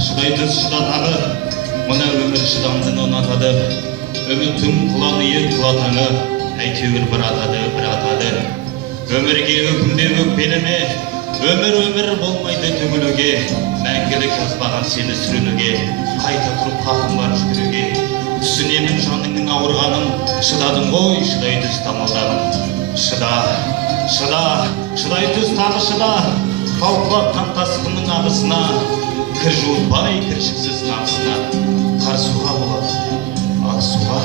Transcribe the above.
шыдайды шыда тағы, мына өмір шыдамдыны ұнатады. Үмітім құланıyы құлатаңы, әйтеуір бір атады. Өмірге өкінбе өкпелеме, өмір болмайды түңілуге, мәңгілік жазбаған сені сүрінуге, қайта тұрып қақым бар жүгіруге. Түсінемін жаныңның ауырғанын, шыдадың ғой, шыдай түз тамылдағын. Шыдай түз тағы шыда, талқылатқан тасқынның ағысына, кір жуытпай кіршіксіз нағысына. Қар суға болады, ақ суға.